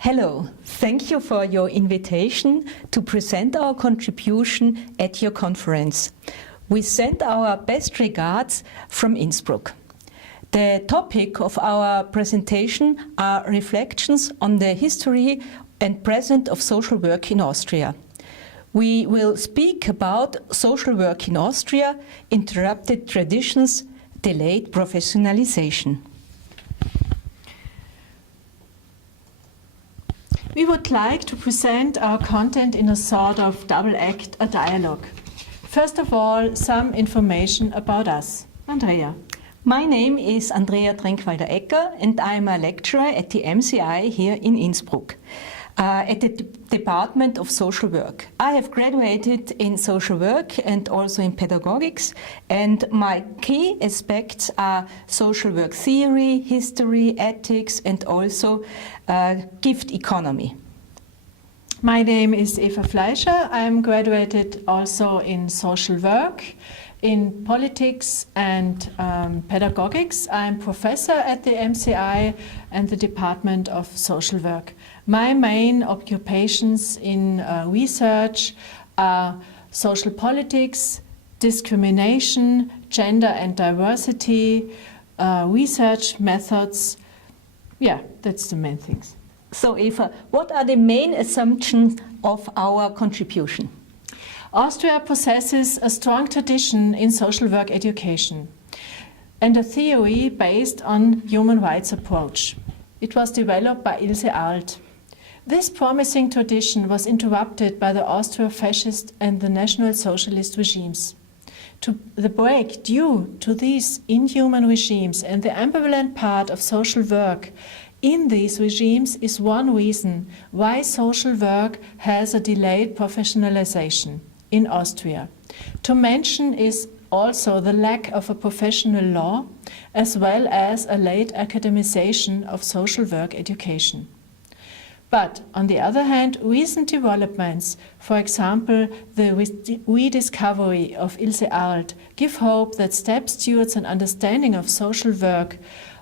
Hello, thank you for your invitation to present our contribution at your conference. We send our best regards from Innsbruck. The topic of our presentation are reflections on the history and present of social work in Austria. We will speak about social work in Austria, interrupted traditions, delayed professionalization. We would like to present our content in a sort of double act, a dialogue. First of all, some information about us. Andrea. My name is Andrea Trenkwalder-Ecker and I am a lecturer at the MCI here in Innsbruck, at the Department of Social Work. I have graduated in social work and also in pedagogics, and my key aspects are social work theory, history, ethics, and also gift economy. My name is Eva Fleischer. I am graduated also in social work, in politics and pedagogics. I am professor at the MCI and the Department of Social Work. My main occupations in research are social politics, discrimination, gender and diversity, research methods. Yeah, that's the main things. So Eva, what are the main assumptions of our contribution? Austria possesses a strong tradition in social work education and a theory based on human rights approach. It was developed by Ilse Arlt. This promising tradition was interrupted by the Austro-fascist and the National Socialist regimes. The break due to these inhuman regimes and the ambivalent part of social work in these regimes is one reason why social work has a delayed professionalization in Austria. To mention is also the lack of a professional law as well as a late academization of social work education. But on the other hand, recent developments, for example, the rediscovery of Ilse Arlt, give hope that steps towards an understanding of social work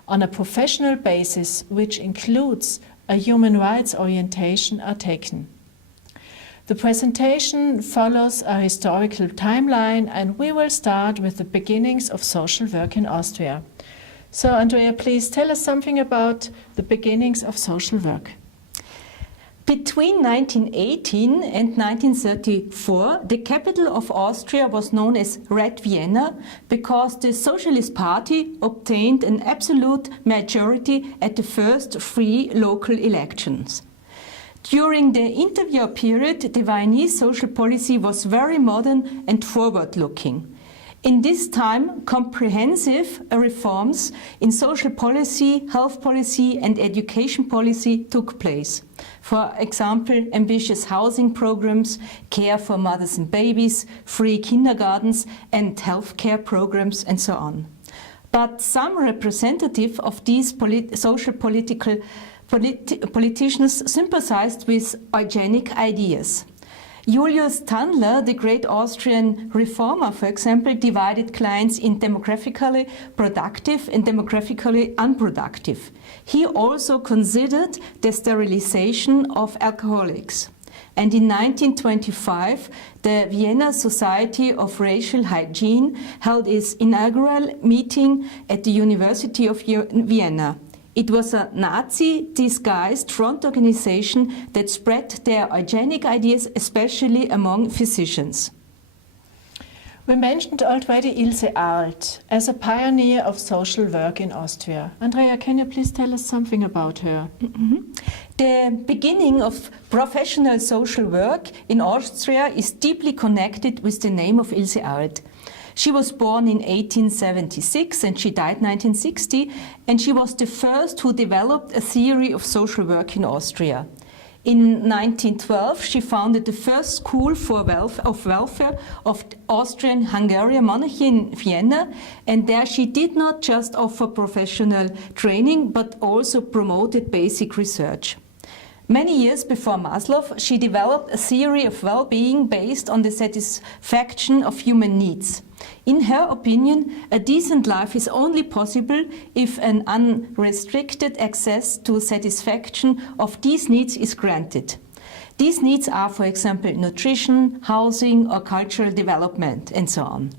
on a professional basis, which includes a human rights orientation, are taken. The presentation follows a historical timeline, and we will start with the beginnings of social work in Austria. So, Andrea, please tell us something about the beginnings of social work. Between 1918 and 1934, the capital of Austria was known as Red Vienna because the Socialist Party obtained an absolute majority at the first free local elections. During the interwar period, the Viennese social policy was very modern and forward-looking. In this time, comprehensive reforms in social policy, health policy and education policy took place. For example, ambitious housing programs, care for mothers and babies, free kindergartens and healthcare programs and so on. But some representatives of these politicians sympathized with eugenic ideas. Julius Tandler, the great Austrian reformer, for example, divided clients in demographically productive and demographically unproductive. He also considered the sterilization of alcoholics. And in 1925, the Vienna Society of Racial Hygiene held its inaugural meeting at the University of Vienna. It was a Nazi-disguised front organization that spread their eugenic ideas, especially among physicians. We mentioned already Ilse Arlt as a pioneer of social work in Austria. Andrea, can you please tell us something about her? The beginning of professional social work in Austria is deeply connected with the name of Ilse Arlt. She was born in 1876 and she died 1960, and she was the first who developed a theory of social work in Austria. In 1912, she founded the first school for welfare of Austrian-Hungarian monarchy in Vienna, and there she did not just offer professional training, but also promoted basic research. Many years before Maslow, she developed a theory of well-being based on the satisfaction of human needs. In her opinion, a decent life is only possible if an unrestricted access to satisfaction of these needs is granted. These needs are, for example, nutrition, housing, or cultural development, and so on.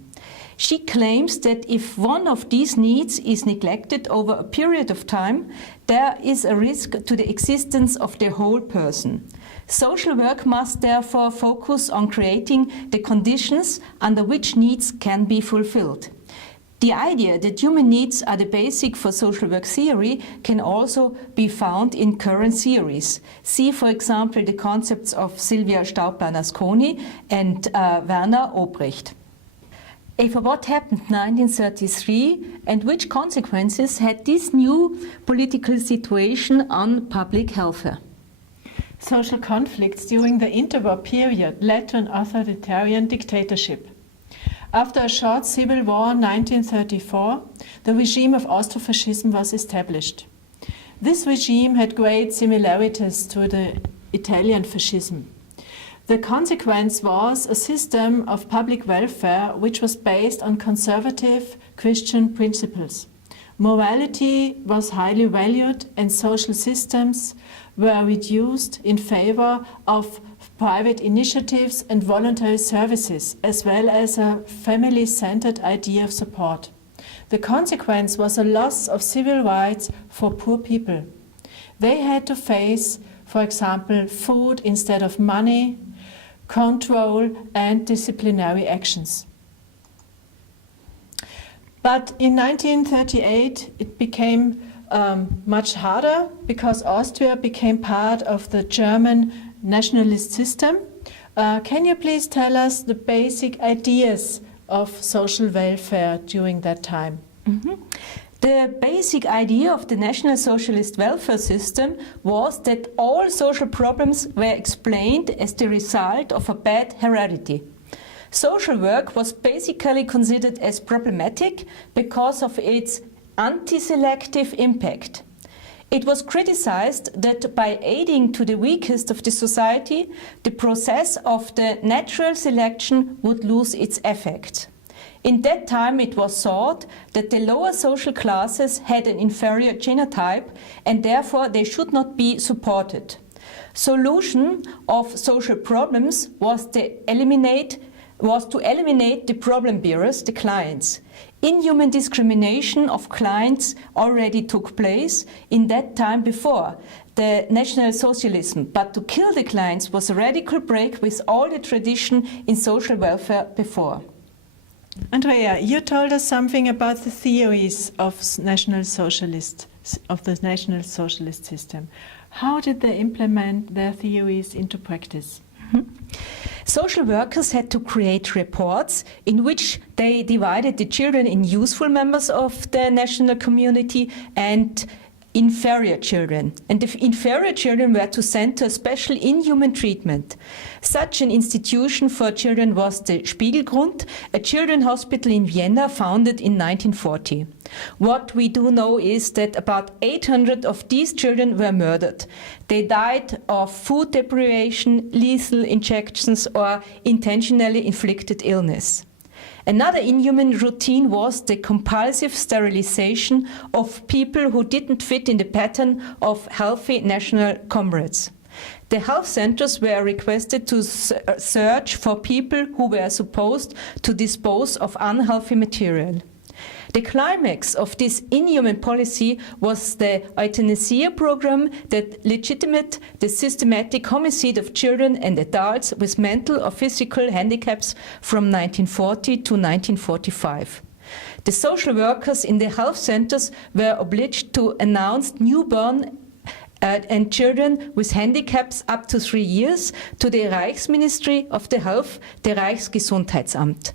She claims that if one of these needs is neglected over a period of time, there is a risk to the existence of the whole person. Social work must therefore focus on creating the conditions under which needs can be fulfilled. The idea that human needs are the basic for social work theory can also be found in current theories. See, for example, the concepts of Silvia Staub-Bernasconi and Werner Obrecht. Eva, what happened in 1933 and which consequences had this new political situation on public welfare? Social conflicts during the interwar period led to an authoritarian dictatorship. After a short civil war in 1934, the regime of Austrofascism was established. This regime had great similarities to the Italian fascism. The consequence was a system of public welfare which was based on conservative Christian principles. Morality was highly valued and social systems were reduced in favor of private initiatives and voluntary services, as well as a family-centered idea of support. The consequence was a loss of civil rights for poor people. They had to face, for example, food instead of money, control and disciplinary actions. But in 1938 it became much harder because Austria became part of the German nationalist system. Can you please tell us the basic ideas of social welfare during that time? Mm-hmm. The basic idea of the National Socialist welfare system was that all social problems were explained as the result of a bad heredity. Social work was basically considered as problematic because of its anti-selective impact. It was criticized that by aiding to the weakest of the society, the process of the natural selection would lose its effect. In that time it was thought that the lower social classes had an inferior genotype and therefore they should not be supported. Solution of social problems was to eliminate the problem bearers, the clients. Inhuman discrimination of clients already took place in that time before the National Socialism, but to kill the clients was a radical break with all the tradition in social welfare before. Andrea, you told us something about the theories of the National Socialist system. How did they implement their theories into practice? Social workers had to create reports in which they divided the children in useful members of the national community and inferior children. And the inferior children were to send to a special inhuman treatment. Such an institution for children was the Spiegelgrund, a children's hospital in Vienna founded in 1940. What we do know is that about 800 of these children were murdered. They died of food deprivation, lethal injections, or intentionally inflicted illness. Another inhuman routine was the compulsive sterilization of people who didn't fit in the pattern of healthy national comrades. The health centers were requested to search for people who were supposed to dispose of unhealthy material. The climax of this inhuman policy was the euthanasia program that legitimated the systematic homicide of children and adults with mental or physical handicaps from 1940 to 1945. The social workers in the health centers were obliged to announce newborn and children with handicaps up to 3 years to the Reichsministry of the Health, the Reichsgesundheitsamt.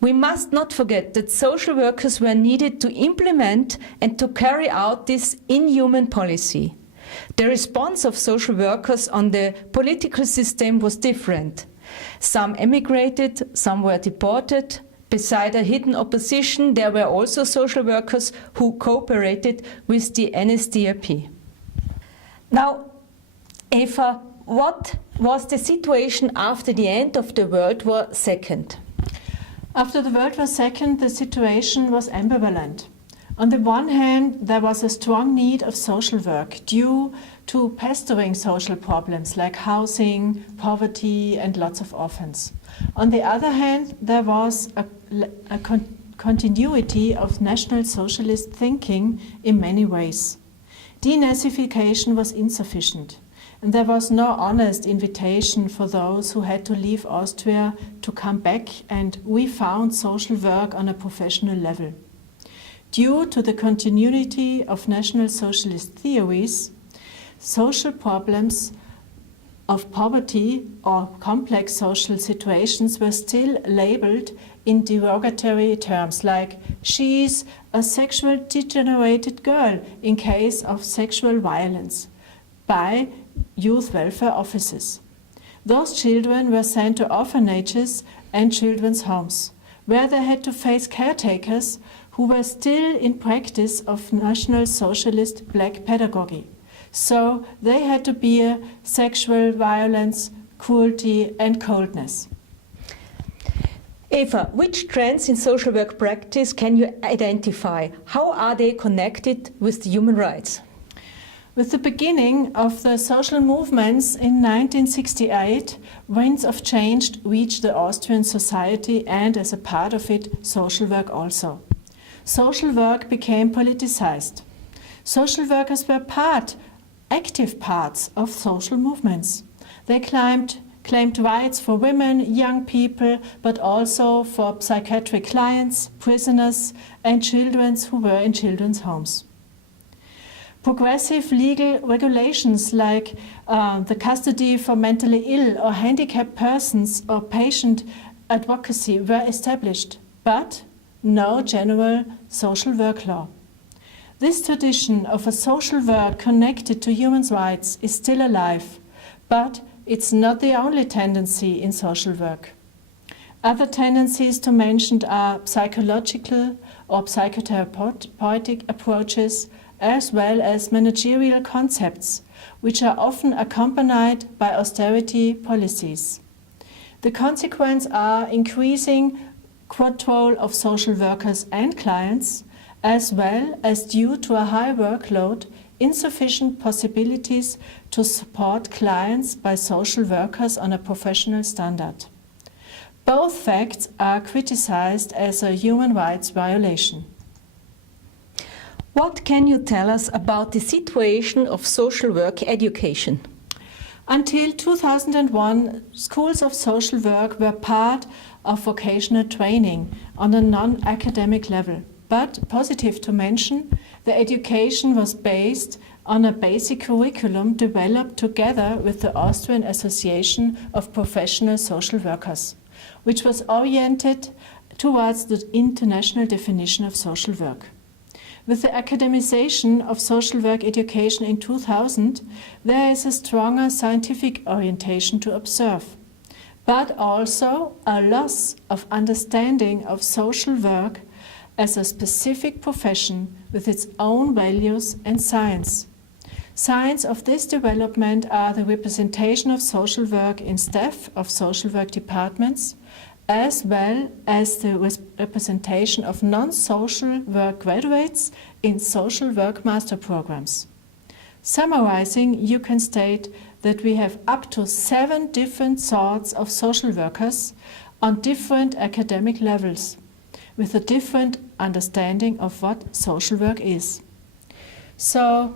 We must not forget that social workers were needed to implement and to carry out this inhuman policy. The response of social workers on the political system was different. Some emigrated, some were deported. Beside a hidden opposition, there were also social workers who cooperated with the NSDAP. Now, Eva, what was the situation after the end of the World War II? After the World War II, the situation was ambivalent. On the one hand, there was a strong need of social work due to pestering social problems like housing, poverty, and lots of orphans. On the other hand, there was a continuity of National Socialist thinking in many ways. Denazification was insufficient, and there was no honest invitation for those who had to leave Austria to come back, and we found social work on a professional level. Due to the continuity of National Socialist theories, social problems of poverty or complex social situations were still labeled in derogatory terms like she's a sexual degenerated girl in case of sexual violence by youth welfare officers. Those children were sent to orphanages and children's homes, where they had to face caretakers who were still in practice of National Socialist black pedagogy. So they had to bear sexual violence, cruelty and coldness. Eva, which trends in social work practice can you identify? How are they connected with the human rights? With the beginning of the social movements in 1968, winds of change reached the Austrian society and, as a part of it, social work also. Social work became politicized. Social workers were active parts of social movements. They claimed rights for women, young people, but also for psychiatric clients, prisoners, and children who were in children's homes. Progressive legal regulations like the custody for mentally ill or handicapped persons or patient advocacy were established, but no general social work law. This tradition of a social work connected to human rights is still alive, but it's not the only tendency in social work. Other tendencies to mention are psychological or psychotherapeutic approaches, as well as managerial concepts, which are often accompanied by austerity policies. The consequences are increasing control of social workers and clients, as well as, due to a high workload, insufficient possibilities to support clients by social workers on a professional standard. Both facts are criticized as a human rights violation. What can you tell us about the situation of social work education? Until 2001, schools of social work were part of vocational training on a non-academic level. But, positive to mention, the education was based on a basic curriculum developed together with the Austrian Association of Professional Social Workers, which was oriented towards the international definition of social work. With the academization of social work education in 2000, there is a stronger scientific orientation to observe, but also a loss of understanding of social work as a specific profession with its own values and science. Signs of this development are the representation of social work in staff of social work departments, as well as the representation of non-social work graduates in social work master programs. Summarizing, you can state that we have up to 7 different sorts of social workers on different academic levels, with a different understanding of what social work is. So,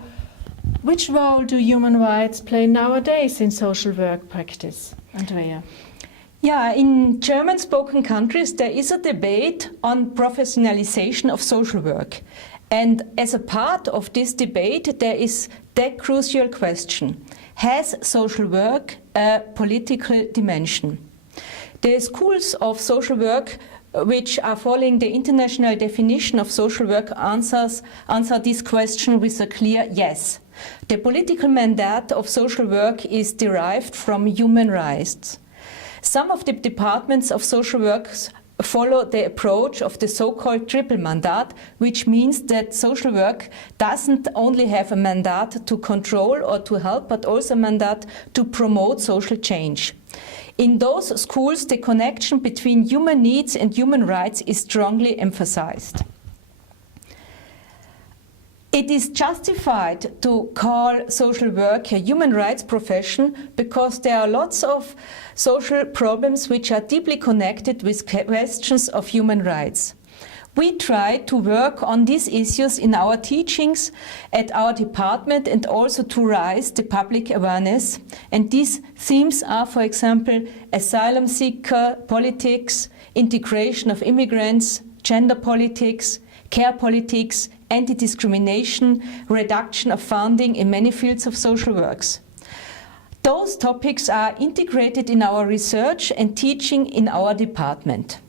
which role do human rights play nowadays in social work practice, Andrea? Yeah, in German-spoken countries there is a debate on professionalization of social work. And as a part of this debate there is the crucial question: has social work a political dimension? The schools of social work which are following the international definition of social work answer this question with a clear yes. The political mandate of social work is derived from human rights. Some of the departments of social work follow the approach of the so-called triple mandate, which means that social work doesn't only have a mandate to control or to help, but also a mandate to promote social change. In those schools, the connection between human needs and human rights is strongly emphasized. It is justified to call social work a human rights profession because there are lots of social problems which are deeply connected with questions of human rights. We try to work on these issues in our teachings at our department and also to raise the public awareness. And these themes are, for example, asylum seeker politics, integration of immigrants, gender politics, care politics, anti-discrimination, reduction of funding in many fields of social works. Those topics are integrated in our research and teaching in our department.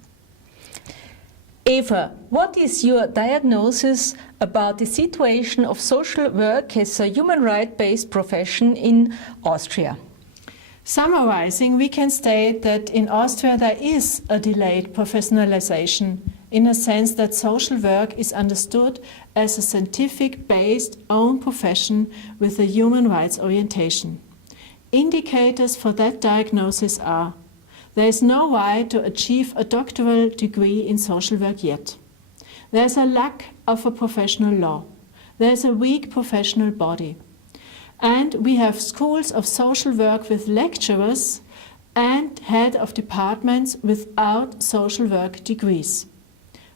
Eva, what is your diagnosis about the situation of social work as a human rights-based profession in Austria? Summarizing, we can state that in Austria there is a delayed professionalization in a sense that social work is understood as a scientific-based own profession with a human rights orientation. Indicators for that diagnosis are: there is no way to achieve a doctoral degree in social work yet. There is a lack of a professional law. There is a weak professional body. And we have schools of social work with lecturers and head of departments without social work degrees.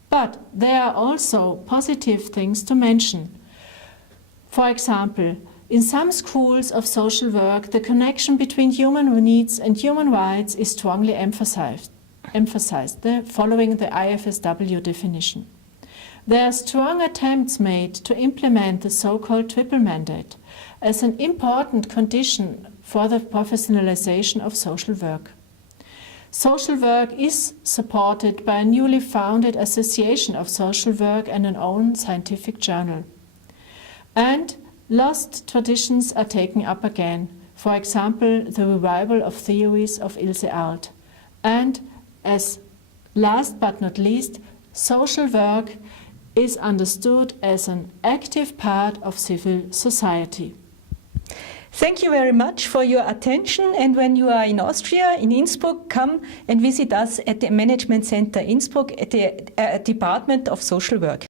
But there are also positive things to mention. For example, in some schools of social work, the connection between human needs and human rights is strongly emphasized following the IFSW definition. There are strong attempts made to implement the so-called triple mandate as an important condition for the professionalization of social work. Social work is supported by a newly founded association of social work and an own scientific journal. And lost traditions are taken up again, for example, the revival of theories of Ilse Arlt. And as last but not least, social work is understood as an active part of civil society. Thank you very much for your attention, and when you are in Austria, in Innsbruck, come and visit us at the Management Center Innsbruck at the Department of Social Work.